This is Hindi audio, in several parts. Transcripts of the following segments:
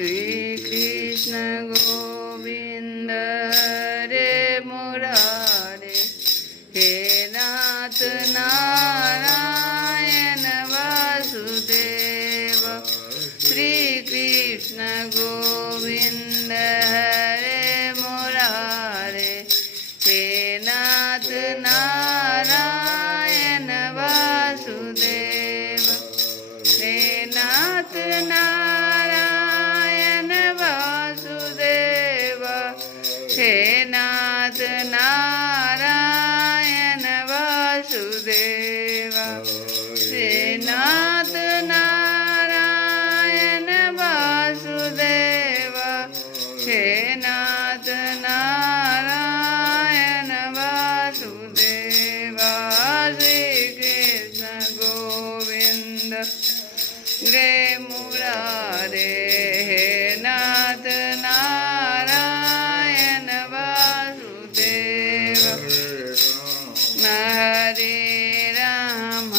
श्री कृष्ण गोविंद रे मुरारे, हे नाथ नारायण वासुदेव। श्री कृष्ण गोविंद रे मुरारे, हे नाथ नारायण वासुदेव। हे नाथ नारायण वासुदेव, हे नाथ नारायण वासुदेव। हे नाथ नारायण वासुदेव, हे नाथ नारायण वासुदेव। श्री कृष्ण गोविंद रे मुरारे, हे नाथ नारायण वासुदेव। हरे राम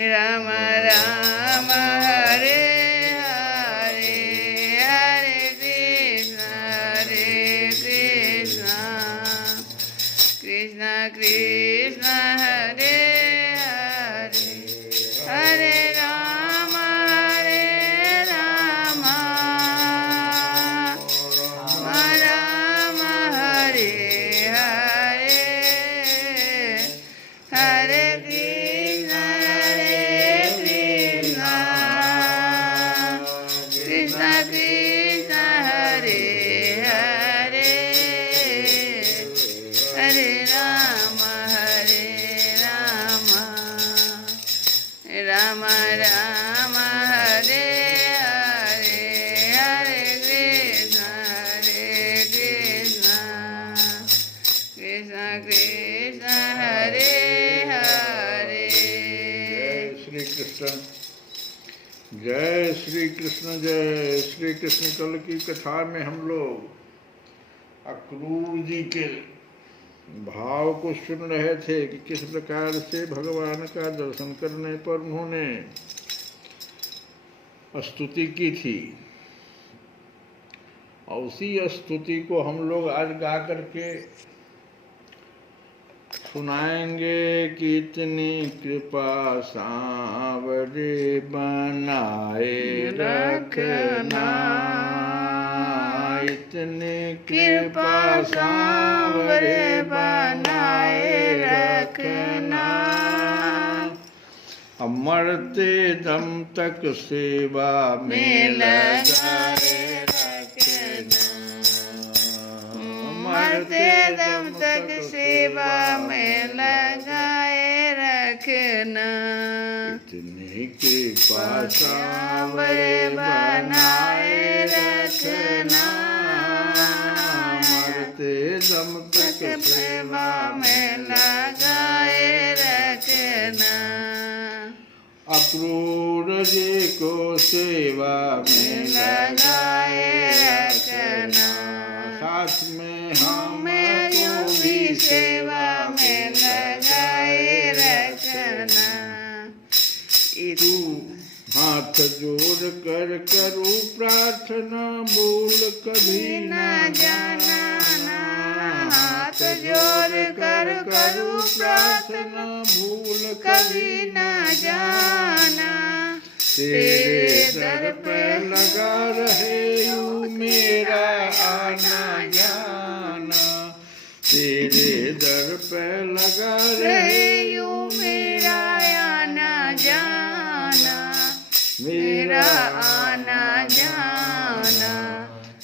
राम राम हरे हरे, हरे कृष्ण कृष्ण कृष्ण हरे हरे, हरे राम राम हरे हरे, हरे कृष्ण कृष्ण कृष्ण हरे हरे, हरे राम राम राम हरे हरे, हरे कृष्ण कृष्ण कृष्ण हरे हरे। श्री कृष्ण जय श्री कृष्ण जय श्री कृष्ण। कल की कथा में हम लोग अक्रूर जी के भाव को सुन रहे थे कि किस प्रकार से भगवान का दर्शन करने पर उन्होंने स्तुति की थी। और उसी स्तुति को हम लोग आज गा करके सुनाएंगे कि इतनी कृपा सांवरे बनाए रखना, इतनी कृपा सांवरे बनाए रखना, मरते दम तक सेवा में लगाए रखना, मरते दम तक सेवा में लगाए रखना, इतनी कृपा सांवरे बनाए रखना, मरते दम तक सेवा में लगाए रखना, अक्रूर जी को सेवा में लगाए रखना, साथ में हमें भी सेवा में लगाए रखना। तू हाथ जोड़ कर करूँ प्रार्थना, भूल कभी न जाना, हाथ जोड़ कर करूँ प्रार्थना, भूल कभी न जाना, तेरे दर पे लगा रहे यूं मेरा आना जाना, तेरे दर पे लगा रहे यूं मेरा आना जाना, मेरा आना जाना,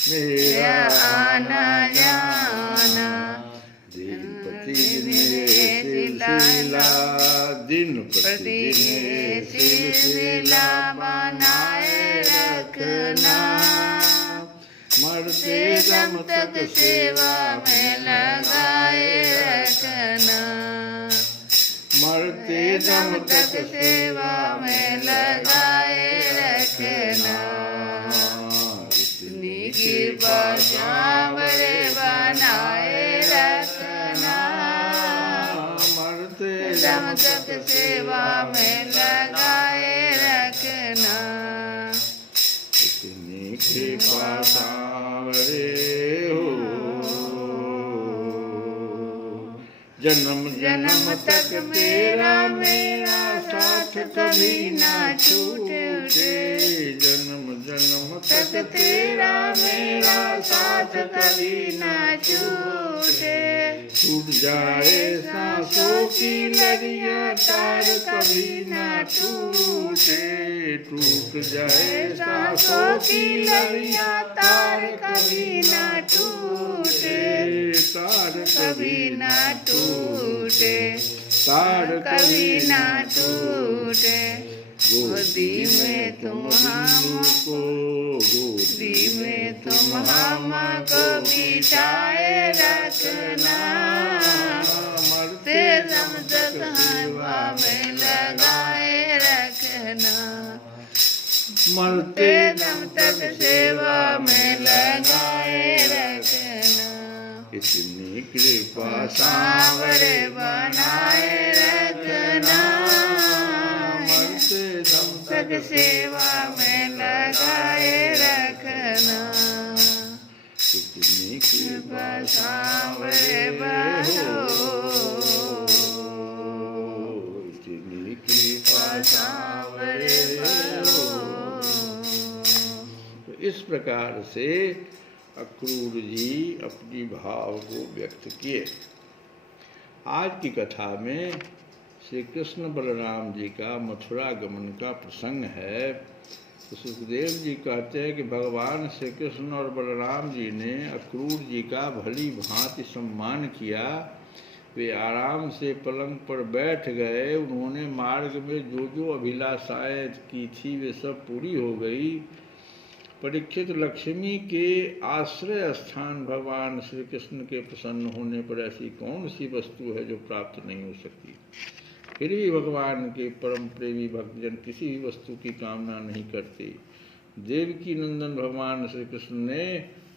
मेरा आना जाना। दिन प्रतिदिन सिलसिला बनाए रखना, मरते दम तक सेवा में लगाए रखना, मरते दम तक सेवा में लगाए रखना, इतनी कृपा सांवरे बनाए रखना, मरते दम तक सेवा में लगाए रखना, कृपा सांवरे हो। जन्म जन्म तक तेरा मेरा साथ कभी ना छूटे। जन्म जन्म तक तेरा मेरा साथ कभी ना छूटे। टूट जाए सांसों की लड़ियां तार कभी ना टूटे। टूट जाए सांसों की लड़ियां तार कभी ना टूटे। तार कभी ना टूटे। तार कभी ना टूटे। गोदी में तुम हमको, गोदी में तुम हमको बिठाए रखना। मरते दम तक हवा में लगाए रखना। मरते दम तक सेवा में लगाए रखना। इतनी कृपा सांवरे बनाए रखना। मरते दम तक सेवा में लगाए रखना। इतनी कृपा सांवरे बनो। इतनी कृपा सांवरे बनो। तो इस प्रकार से अक्रूर जी अपनी भाव को व्यक्त किए। आज की कथा में श्री कृष्ण बलराम जी का मथुरा गमन का प्रसंग है। तो सुखदेव जी कहते हैं कि भगवान श्री कृष्ण और बलराम जी ने अक्रूर जी का भली भांति सम्मान किया। वे आराम से पलंग पर बैठ गए। उन्होंने मार्ग में जो जो अभिलाषाएं की थी वे सब पूरी हो गई। परीक्षित, लक्ष्मी के आश्रय स्थान भगवान श्री कृष्ण के प्रसन्न होने पर ऐसी कौन सी वस्तु है जो प्राप्त नहीं हो सकती। फिर भी भगवान के परम प्रेमी भक्तजन किसी भी वस्तु की कामना नहीं करते। देवकी नंदन भगवान श्री कृष्ण ने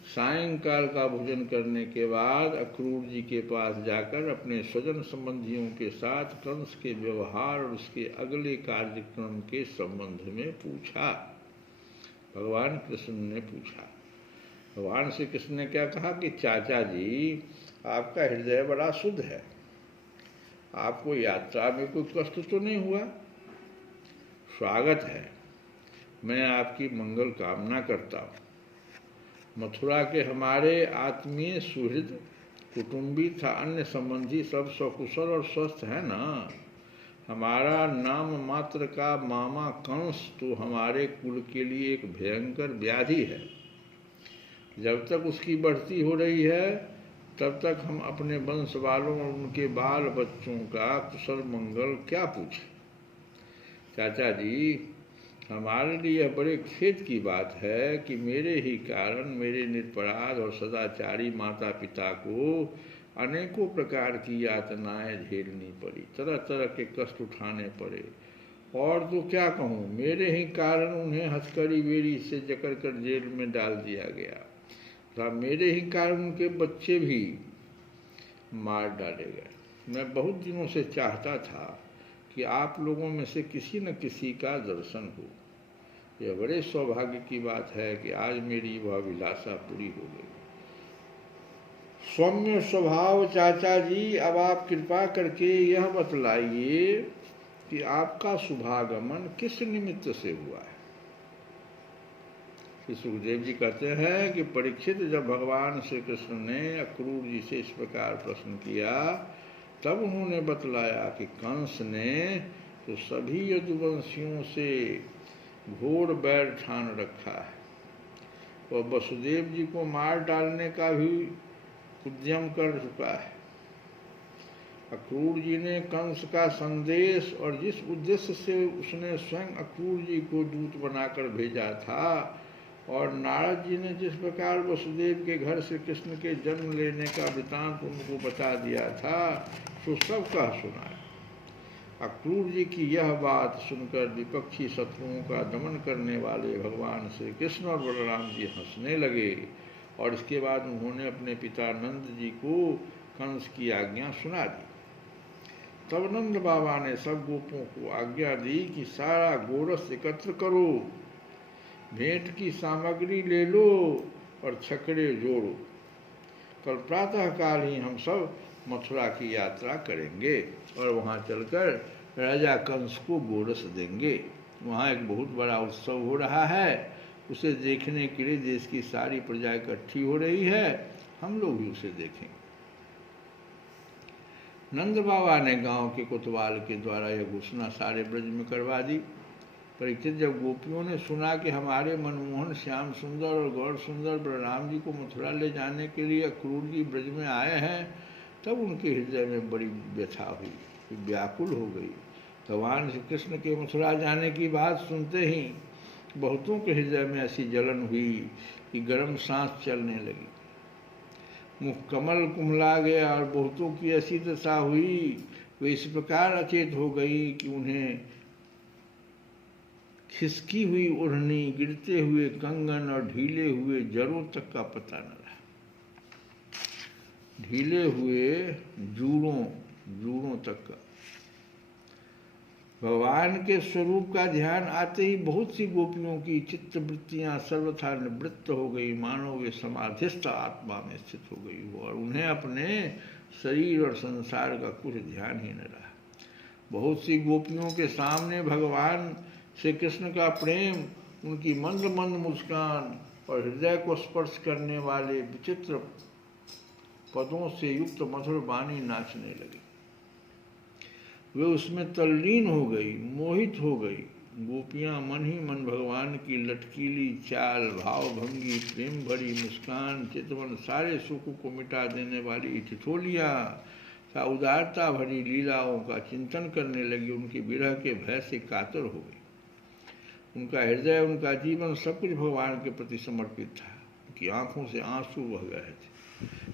सायंकाल का भोजन करने के बाद अक्रूर जी के पास जाकर अपने स्वजन संबंधियों के साथ कंस के व्यवहार और उसके अगले कार्यक्रम के संबंध में पूछा। भगवान कृष्ण ने पूछा। भगवान श्री कृष्ण ने क्या कहा कि चाचा जी, आपका हृदय बड़ा शुद्ध है। आपको यात्रा में कोई कष्ट तो नहीं हुआ। स्वागत है। मैं आपकी मंगल कामना करता हूँ। मथुरा के हमारे आत्मीय सुहृद, कुटुंबी तथा अन्य संबंधी सब सकुशल और स्वस्थ है ना। हमारा नाम मात्र का मामा कंस तो हमारे कुल के लिए एक भयंकर व्याधि है। जब तक उसकी बढ़ती हो रही है तब तक हम अपने वंश वालों और उनके बाल बच्चों का कुशल मंगल क्या पूछें। चाचा जी, हमारे लिए यह बड़े खेद की बात है कि मेरे ही कारण मेरे निरपराध और सदाचारी माता पिता को अनेकों प्रकार की यातनाएं झेलनी पड़ी, तरह तरह के कष्ट उठाने पड़े। और तो क्या कहूँ, मेरे ही कारण उन्हें हथकड़ी बेड़ी से जकड़ कर जेल में डाल दिया गया था। मेरे ही कारण उनके बच्चे भी मार डाले गए। मैं बहुत दिनों से चाहता था कि आप लोगों में से किसी न किसी का दर्शन हो। यह बड़े सौभाग्य की बात है कि आज मेरी वह अभिलाषा पूरी हो गई। सौम्य स्वभाव चाचा जी, अब आप कृपा करके यह बतलाइए कि आपका शुभागमन किस निमित्त से हुआ है। सुखदेव जी कहते हैं कि परीक्षित, जब भगवान श्री कृष्ण ने अक्रूर जी से इस प्रकार प्रश्न किया तब उन्होंने बतलाया कि कंस ने तो सभी यदुवंशियों से घोर बैर ठान रखा है। वह वसुदेव जी को मार डालने का भी उद्यम कर चुका है। अक्रूर जी ने कंस का संदेश और जिस उद्देश्य से उसने स्वयं अक्रूर जी को दूत बनाकर भेजा था और नारद जी ने जिस प्रकार वसुदेव के घर से कृष्ण के जन्म लेने का वृतांत उनको बता दिया था, सो सब कह सुनाया। अक्रूर जी की यह बात सुनकर विपक्षी शत्रुओं का दमन करने वाले भगवान श्री कृष्ण और बलराम जी हंसने लगे और इसके बाद उन्होंने अपने पिता नंद जी को कंस की आज्ञा सुना दी। तब नंद बाबा ने सब गोपों को आज्ञा दी कि सारा गोरस एकत्र करो। भेंट की सामग्री ले लो और छकड़े जोड़ो। कल प्रातःकाल ही हम सब मथुरा की यात्रा करेंगे और वहाँ चलकर राजा कंस को गोरस देंगे। वहाँ एक बहुत बड़ा उत्सव हो रहा है, उसे देखने के लिए देश की सारी प्रजा इकट्ठी हो रही है, हम लोग भी उसे देखेंगे। नंद बाबा ने गांव के कोतवाल के द्वारा यह घोषणा सारे ब्रज में करवा दी। परीक्षित, जब गोपियों ने सुना कि हमारे मनमोहन श्याम सुंदर और गौर सुंदर बलराम जी को मथुरा ले जाने के लिए अक्रूर जी ब्रज में आए हैं, तब उनके हृदय में बड़ी व्यथा हुई, व्याकुल हो गई। भगवान श्री कृष्ण के मथुरा जाने की बात सुनते ही बहुतों के हृदय में ऐसी जलन हुई कि गर्म सांस चलने लगी, मुख कमल कुम्हला गया और बहुतों की ऐसी दशा हुई, वे इस प्रकार अचेत हो गई कि उन्हें खिसकी हुई ओढ़नी, गिरते हुए कंगन और ढीले हुए जड़ों तक का पता न रहा। ढीले हुए जूड़ों तक का। भगवान के स्वरूप का ध्यान आते ही बहुत सी गोपियों की चित्तवृत्तियां सर्वथा निवृत्त हो गई, मानो वे समाधिस्थ आत्मा में स्थित हो गई हो और उन्हें अपने शरीर और संसार का कुछ ध्यान ही न रहा। बहुत सी गोपियों के सामने भगवान श्री कृष्ण का प्रेम, उनकी मंद मंद मुस्कान और हृदय को स्पर्श करने वाले विचित्र पदों से युक्त मधुर वाणी नाचने लगी। वे उसमें तल्लीन हो गई, मोहित हो गई। गोपियां मन ही मन भगवान की लटकीली चाल, भावभंगी, प्रेम भरी मुस्कान, चितवन सारे सुखों को मिटा देने वाली ठिठोलियां, उदारता भरी लीलाओं का चिंतन करने लगी। उनके विरह के भय से कातर हो गई। उनका हृदय, उनका जीवन सब कुछ भगवान के प्रति समर्पित था। उनकी आंखों से आंसू बह गए थे।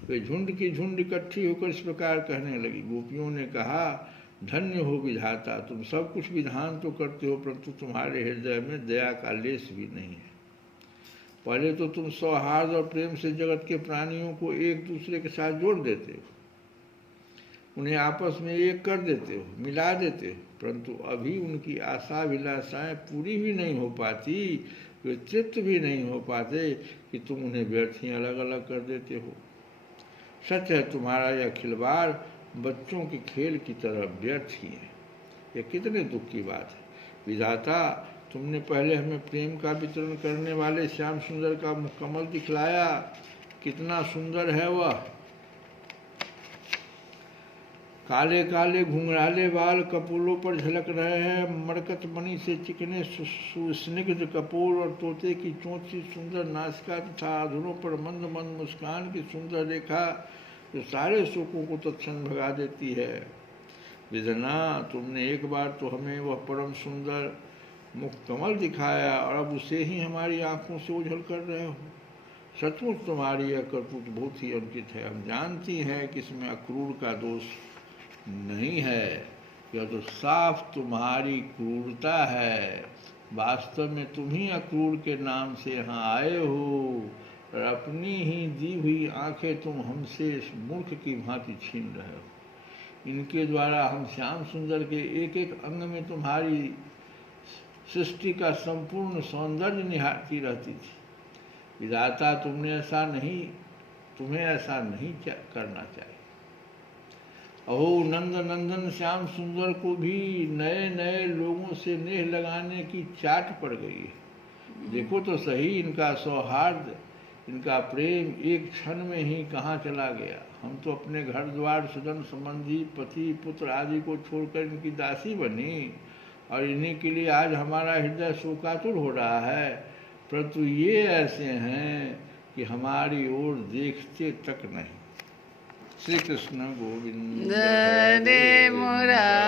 वे झुंड की झुंड इकट्ठी होकर इस प्रकार कहने लगी। गोपियों ने कहा, धन्य हो विधाता, तुम सब कुछ विधान तो करते हो, परंतु तुम्हारे हृदय में दया का लेश भी नहीं है। पहले तो तुम सौहार्द और प्रेम से जगत के प्राणियों को एक दूसरे के साथ जोड़ देते हो, उन्हें आपस में एक कर देते हो, मिला देते हो, परंतु अभी उनकी आशाभिलाषाएं पूरी भी नहीं हो पाती, वे तृप्त भी नहीं हो पाते कि तुम उन्हें व्यर्थ ही अलग अलग कर देते हो। सच है, तुम्हारा यह खिलवाड़ बच्चों के खेल की तरह व्यर्थ ही है। यह कितने दुख की बात है। विधाता, तुमने पहले हमें प्रेम का वितरण करने वाले श्याम सुंदर का मुकम्मल दिखलाया, कितना सुंदर है वह। काले काले घुंघराले बाल कपोलों पर झलक रहे हैं, मरकत मणि से चिकने सुस्निग्ध कपोल और तोते की चोंच सी सुंदर नासिका तथा अधरों पर मंद मंद मुस्कान की सुंदर रेखा जो सारे शोकों को तत्क्षण भगा देती है। विधना, तुमने एक बार तो हमें वह परम सुंदर मुख कमल दिखाया और अब उसे ही हमारी आंखों से ओझल कर रहे हो। सचमुच तुम्हारी यह करतूत बहुत ही अनुचित है। हम जानती हैं कि इसमें अक्रूर का दोष नहीं है, यह तो साफ तुम्हारी क्रूरता है। वास्तव में तुम ही अक्रूर के नाम से यहाँ आए हो और अपनी ही दी हुई आंखें तुम हमसे इस मूर्ख की भांति छीन रहे हो। इनके द्वारा हम श्याम सुंदर के एक एक अंग में तुम्हारी सृष्टि का संपूर्ण सौंदर्य निहारती रहती थी। विधाता, तुम्हें ऐसा नहीं करना चाहिए। अहो नंद नंदन श्याम सुंदर को भी नए नए लोगों से नेह लगाने की चाट पड़ गई है। देखो तो सही, इनका सौहार्द, इनका प्रेम एक क्षण में ही कहाँ चला गया। हम तो अपने घर द्वार, स्वजन संबंधी, पति पुत्र आदि को छोड़कर इनकी दासी बनी और इन्हीं के लिए आज हमारा हृदय शोकातुर हो रहा है, परंतु ये ऐसे हैं कि हमारी ओर देखते तक नहीं। श्री कृष्ण गोविंद हरे मुरारी।